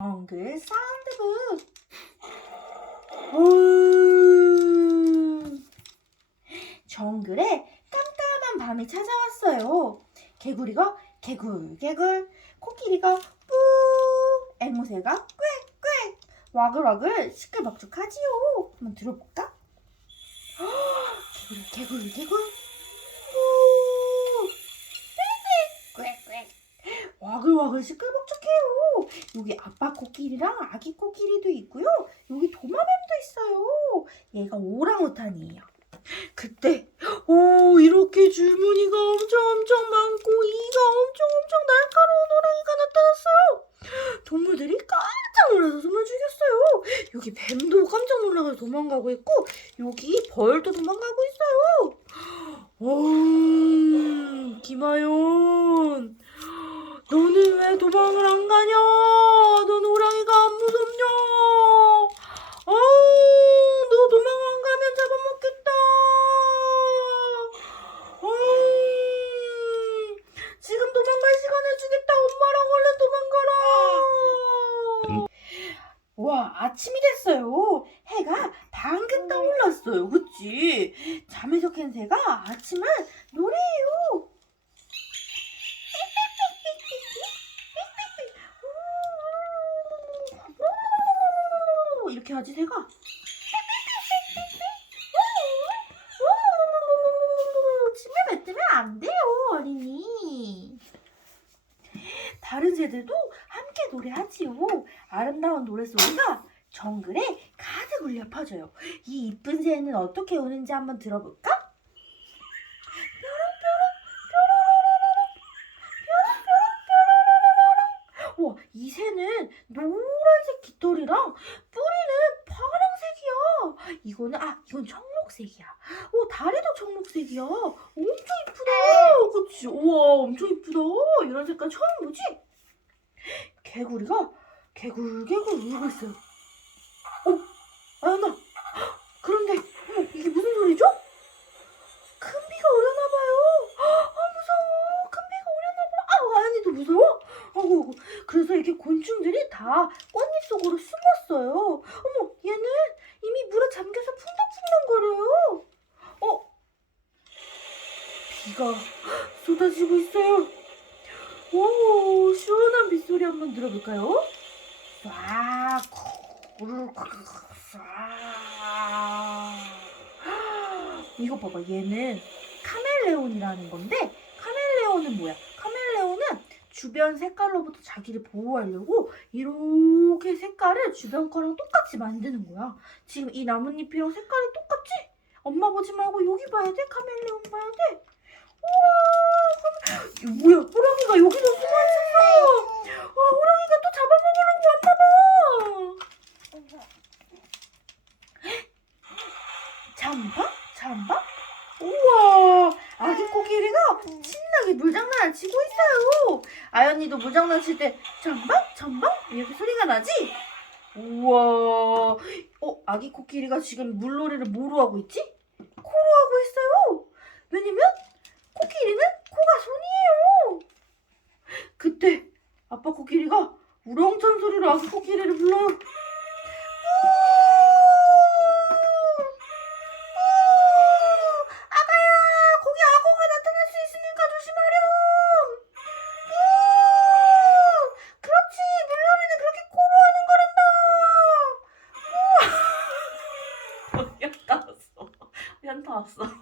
정글 사운드북. 우. 정글에 깜깜한 밤이 찾아왔어요. 개구리가 개굴 개굴, 코끼리가 뿌, 앵무새가 꽥꽥, 와글와글 시끌벅적하지요. 한번 들어볼까? 개굴 개굴 개굴, 뿌, 꽥꽥, 와글와글 시끌벅적 여기 아빠 코끼리랑 아기 코끼리도 있고요. 여기 도마뱀도 있어요. 얘가 오랑우탄이에요. 그때 오 이렇게 줄무늬가 엄청 엄청 많고 이가 엄청 엄청 날카로운 호랑이가 나타났어요. 동물들이 깜짝 놀라서 숨을 죽였어요. 여기 뱀도 깜짝 놀라서 도망가고 있고 여기 벌도 도망가고 있어요. 오 김하연 너는 왜 도망을 안 가냐? 넌 호랑이가 안 무섭냐? 아우, 너 도망 안 가면 잡아먹겠다. 아우, 지금 도망갈 시간을 주겠다. 엄마랑 얼른 도망가라. 와, 아침이 됐어요. 해가 방금 떠올랐어요. 그치? 잠에서 깬 새가 아침을 노래해요. 이렇게 하지 새가? 침을 뱉으면 안 돼요 어린이. 다른 새들도 함께 노래하지요. 아름다운 노래소리가 정글에 가득 울려 퍼져요. 이 이쁜 새는 어떻게 우는지 한번 들어볼까? 와, 이 새는 노란색 깃털이랑 파란색 이거는 아, 이건 청록색이야. 오, 다리도 청록색이야. 엄청 이쁘다. 그치? 우와, 엄청 이쁘다. 이런 색깔 처음 보지? 개구리가 개굴개굴 울고 있어요. 어, 아연아. 그런데 어머, 이게 무슨 소리죠? 큰 비가 오려나 봐요. 아, 무서워. 큰 비가 오려나 봐. 아, 아연이도 무서워? 아이고. 그래서 이렇게 곤충들이 다 꽃잎 속으로 숨었어요. 어머, 얘는 이미 물에 잠겨서 풍덩풍덩거려요. 어? 비가 쏟아지고 있어요. 오, 시원한 빗소리 한번 들어볼까요? 쏴. 이거 봐봐, 얘는 카멜레온이라는 건데, 카멜레온은 뭐야? 주변 색깔로부터 자기를 보호하려고 이렇게 색깔을 주변 거랑 똑같이 만드는 거야. 지금 이 나뭇잎이랑 색깔이 똑같지? 엄마 보지 말고 여기 봐야 돼. 카멜레온 봐야 돼. 우와, 뭐야? 호랑이가 여기도 숨어 있었어. 아, 호랑이가 또 잡아먹으려고 왔나 봐. 잠박? 잠박? 우와, 신나게 물장난을 치고 있어요. 아연이도 물장난 칠때 잠박? 잠박? 이렇게 소리가 나지? 우와, 어, 아기 코끼리가 지금 물놀이를 뭐로 하고 있지? 코로 하고 있어요. 왜냐면 코끼리는 코가 손이에요. 그때 아빠 코끼리가 우렁찬 소리로 아기 코끼리를 불러요. 하